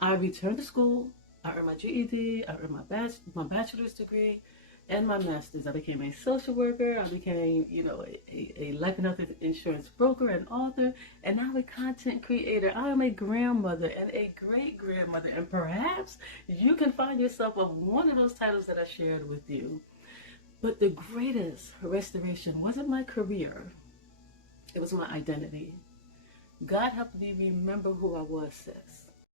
I returned to school. I earned my GED. I earned my bachelor's degree and my master's. I became a social worker. I became, a life and health insurance broker and author, and now a content creator. I am a grandmother and a great grandmother, and perhaps you can find yourself of one of those titles that I shared with you. But the greatest restoration wasn't my career, it was my identity. God helped me remember who I was, sis.